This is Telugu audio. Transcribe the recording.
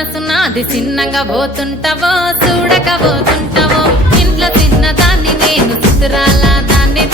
మనసు నాది చిన్నగా పోతుంటావో చూడక పోతుంటావో ఇంట్లో చిన్న దాన్ని నేను చిత్రాల దాన్ని